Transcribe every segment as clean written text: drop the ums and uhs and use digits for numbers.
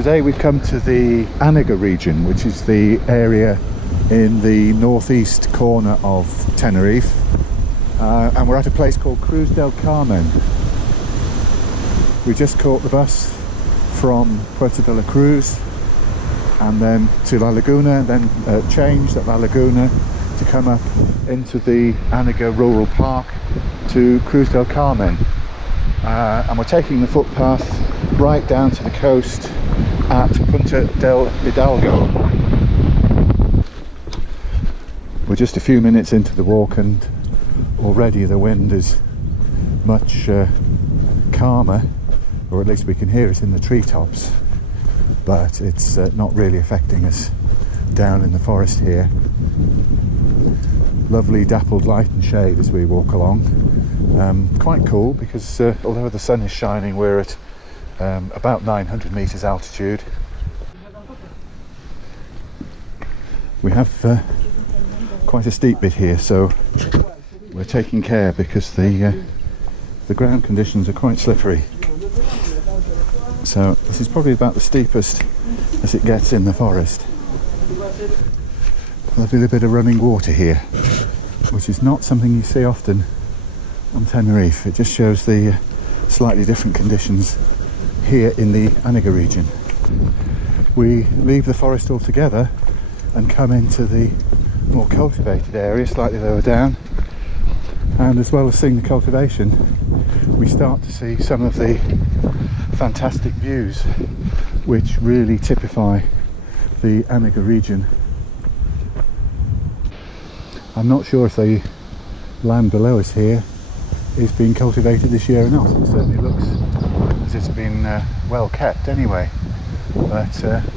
Today we've come to the Anaga region, which is the area in the northeast corner of Tenerife, and we're at a place called Cruz del Carmen. We just caught the bus from Puerto de la Cruz and then to La Laguna, and then changed at La Laguna to come up into the Anaga Rural Park to Cruz del Carmen, and we're taking the footpath right down to the coast at Punta del Hidalgo. We're just a few minutes into the walk and already the wind is much calmer, or at least we can hear it in the treetops, but it's not really affecting us down in the forest here. Lovely dappled light and shade as we walk along. Quite cool because although the sun is shining, we're at about 900 meters altitude. We have quite a steep bit here, so we're taking care because the ground conditions are quite slippery. So this is probably about the steepest as it gets in the forest. A little bit of running water here, which is not something you see often on Tenerife. It just shows the slightly different conditions here in the Anaga region. We leave the forest altogether and come into the more cultivated area slightly lower down, and as well as seeing the cultivation, we start to see some of the fantastic views which really typify the Anaga region. I'm not sure if the land below us here is being cultivated this year or not. It certainly looks as it's been well kept anyway, but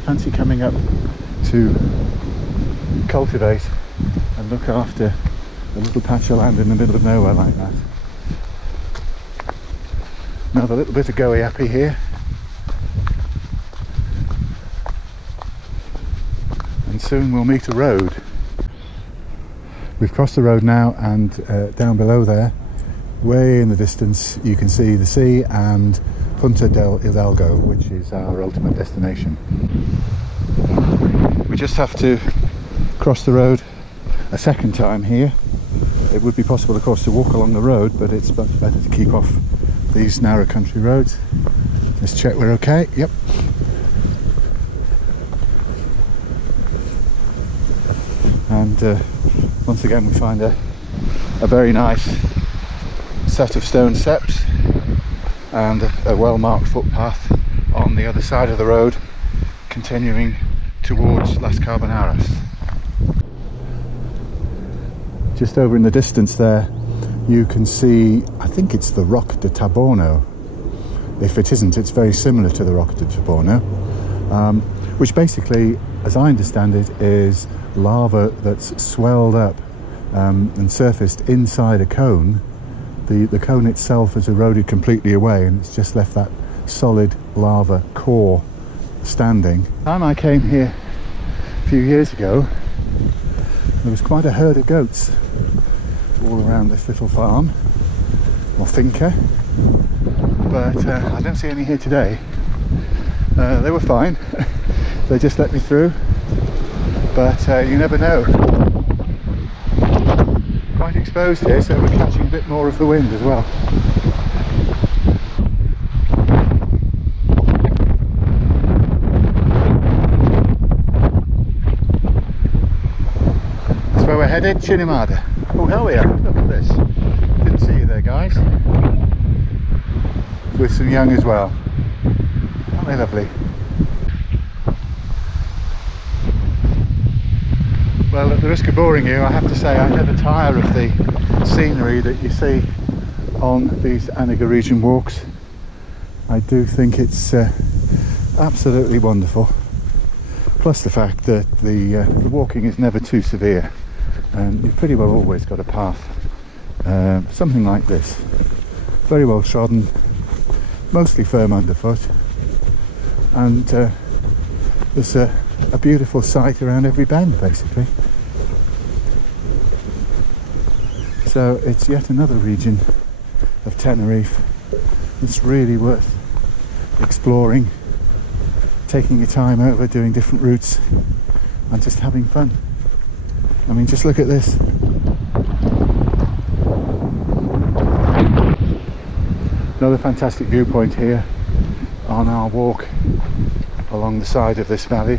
fancy coming up to cultivate and look after a little patch of land in the middle of nowhere like that. Another little bit of goey-appy here, and soon we'll meet a road. We've crossed the road now, and down below there, way in the distance, you can see the sea and Punta del Hidalgo, which is our ultimate destination. We just have to cross the road a second time here. It would be possible, of course, to walk along the road, but it's much better to keep off these narrow country roads. Let's check we're okay. Yep. And once again we find a very nice set of stone steps and a well-marked footpath on the other side of the road, continuing towards Las Carbonaras. Just over in the distance there you can see, I think it's the Rock de Taborno. If it isn't, it's very similar to the Rock de Taborno, which basically, as I understand it, is lava that's swelled up and surfaced inside a cone. The cone itself has eroded completely away, and it's just left that solid lava core standing. The time I came here a few years ago, there was quite a herd of goats all around this little farm or finca, but I don't see any here today. They were fine. They just let me through, but you never know. Quite exposed here, so we're catching a bit more of the wind as well. That's where we're headed, Chinamada. Oh, hell yeah, look at this. Didn't see you there, guys. With some young as well. Aren't they lovely? Well, at the risk of boring you, I have to say I never tire of the scenery that you see on these Anaga region walks. I do think it's absolutely wonderful. Plus the fact that the walking is never too severe, and you've pretty well always got a path, something like this. Very well trodden, mostly firm underfoot, and there's a beautiful sight around every bend basically. So it's yet another region of Tenerife that's really worth exploring, taking your time over, doing different routes and just having fun. I mean, just look at this. Another fantastic viewpoint here on our walk along the side of this valley.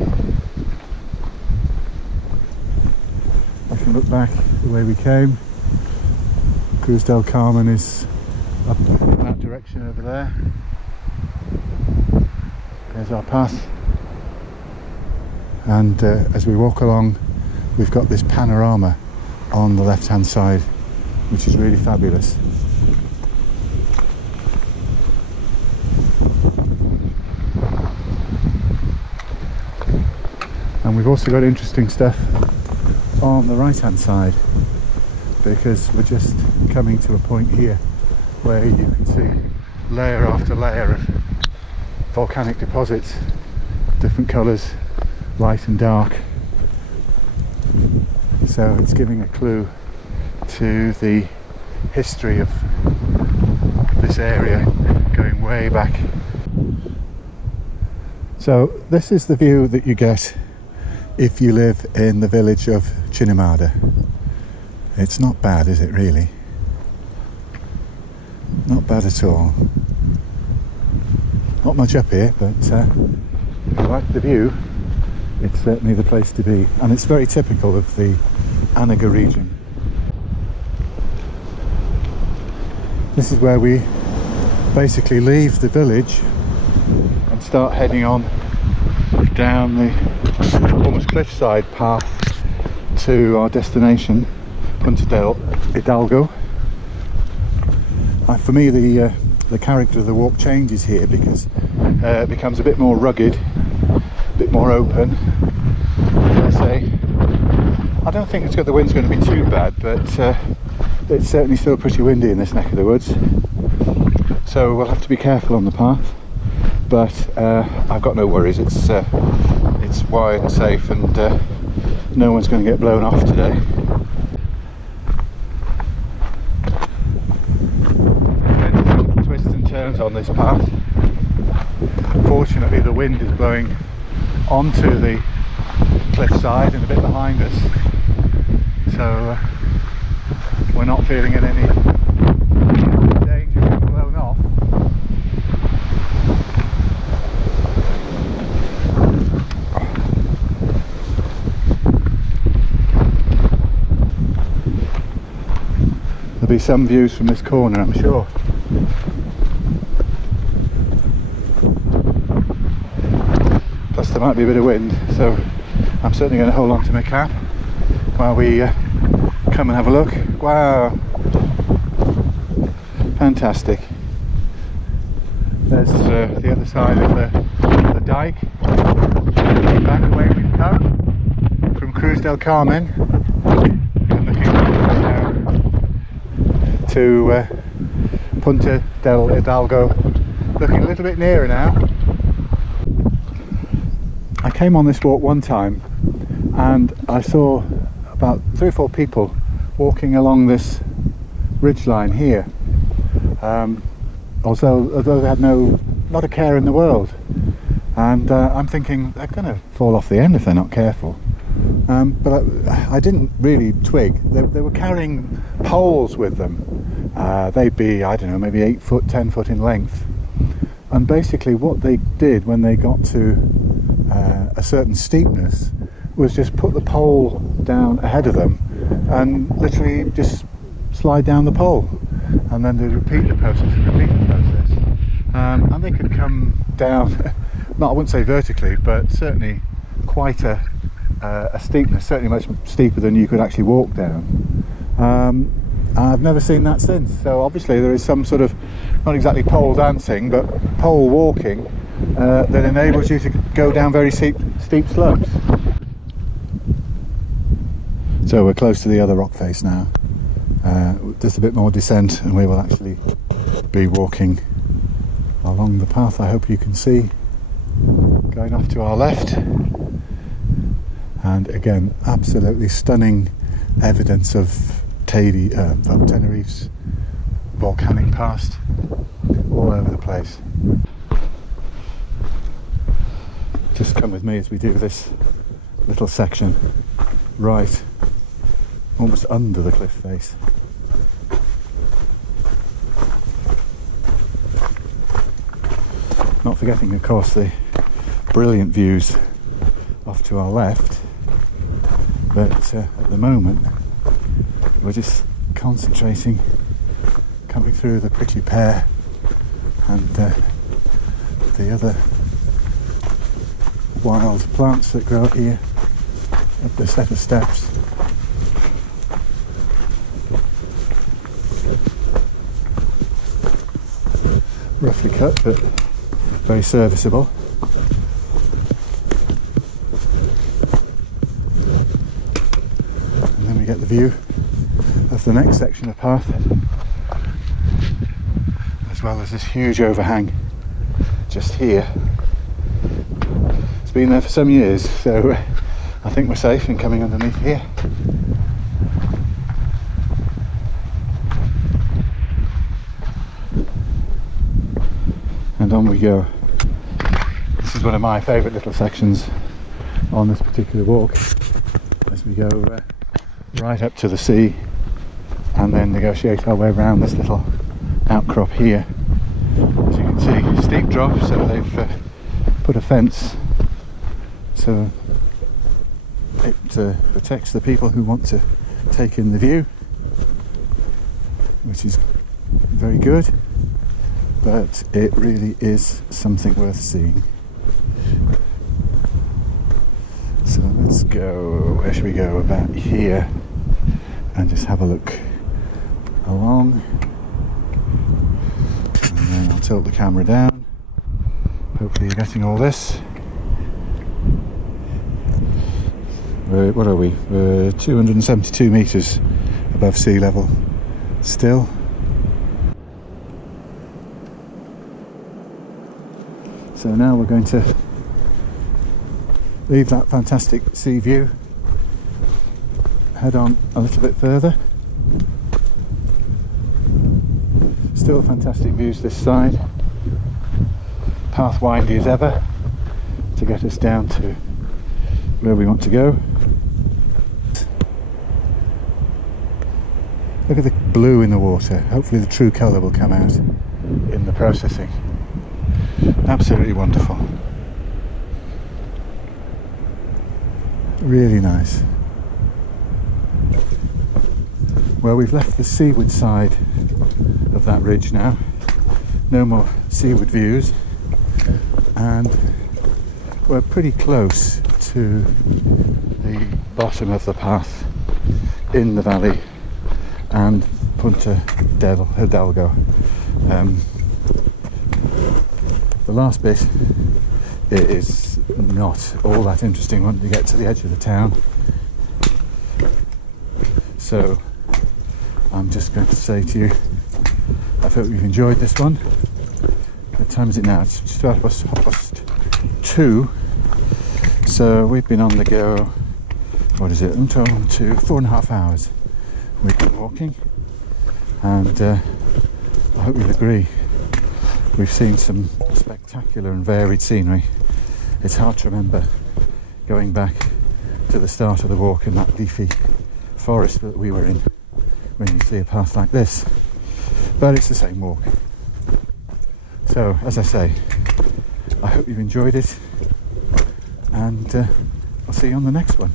You can look back the way we came. Cruz del Carmen is up in that direction over there. There's our path, and as we walk along, we've got this panorama on the left hand side, which is really fabulous. And we've also got interesting stuff on the right hand side, because we're just coming to a point here where you can see layer after layer of volcanic deposits, different colours, light and dark. So it's giving a clue to the history of this area going way back. So this is the view that you get if you live in the village of Chinamada. It's not bad, is it really? Not bad at all. Not much up here, but if you like the view, it's certainly the place to be. And it's very typical of the Anaga region. This is where we basically leave the village and start heading on down the almost cliffside path to our destination, Punta del Hidalgo. For me, the character of the walk changes here, because it becomes a bit more rugged, a bit more open. I don't think the wind's going to be too bad, but it's certainly still pretty windy in this neck of the woods, so we'll have to be careful on the path. But I've got no worries. It's wide and safe, and no one's going to get blown off today. Twists and turns on this path. Fortunately, the wind is blowing onto the cliffside and a bit behind us, so we're not feeling in any danger of being blown off. There'll be some views from this corner, I'm sure. Plus there might be a bit of wind, so I'm certainly going to hold on to my cap while we come and have a look. Wow, fantastic. There's the other side of the dike, back the way we've come from Cruz del Carmen, and looking down to Punta del Hidalgo, looking a little bit nearer now. I came on this walk one time and I saw about 3 or 4 people walking along this ridgeline here, although they had not a care in the world, and I'm thinking they're going to fall off the end if they're not careful. But I didn't really twig. They were carrying poles with them. They'd be, I don't know, maybe 8 foot, 10 foot in length. And basically what they did when they got to a certain steepness was just put the pole down ahead of them and literally just slide down the pole, and then they'd repeat the process and repeat the process. And they could come down, I wouldn't say vertically, but certainly quite a steepness, certainly much steeper than you could actually walk down. I've never seen that since, so obviously there is some sort of, not exactly pole dancing, but pole walking that enables you to go down very steep slopes. So we're close to the other rock face now. Just a bit more descent and we will actually be walking along the path I hope you can see going off to our left. And again, absolutely stunning evidence of Tenerife's volcanic past all over the place. Just come with me as we do this little section right almost under the cliff face. Not forgetting, of course, the brilliant views off to our left, but at the moment we're just concentrating coming through the pretty pear and the other wild plants that grow here up the set of steps. Roughly cut, but very serviceable. And then we get the view of the next section of path, as well as this huge overhang just here. It's been there for some years, so I think we're safe in coming underneath here. And on we go. This is one of my favourite little sections on this particular walk, as we go right up to the sea and then negotiate our way around this little outcrop here. As you can see, steep drop, so they've put a fence so it protects the people who want to take in the view, which is very good, but it really is something worth seeing. So let's go, where should we go? About here, and just have a look along, and then I'll tilt the camera down. Hopefully you're getting all this. What are we? 272 metres above sea level still. So now we're going to leave that fantastic sea view, head on a little bit further. Still fantastic views this side. Path windy as ever to get us down to where we want to go. Look at the blue in the water. Hopefully the true colour will come out in the processing. Absolutely wonderful. Really nice. Well, we've left the seaward side of that ridge now. No more seaward views, and we're pretty close to the bottom of the path in the valley and Punta del Hidalgo. The last bit is not all that interesting once you get to the edge of the town, so I'm just going to say to you, I hope you've enjoyed this one. What time is it now? It's just about 2:30. So we've been on the go, what is it, 4.5 hours we've been walking, and I hope you'll agree, we've seen some spectacular and varied scenery. It's hard to remember going back to the start of the walk in that leafy forest that we were in when you see a path like this, but it's the same walk. So as I say, I hope you've enjoyed it, and I'll see you on the next one.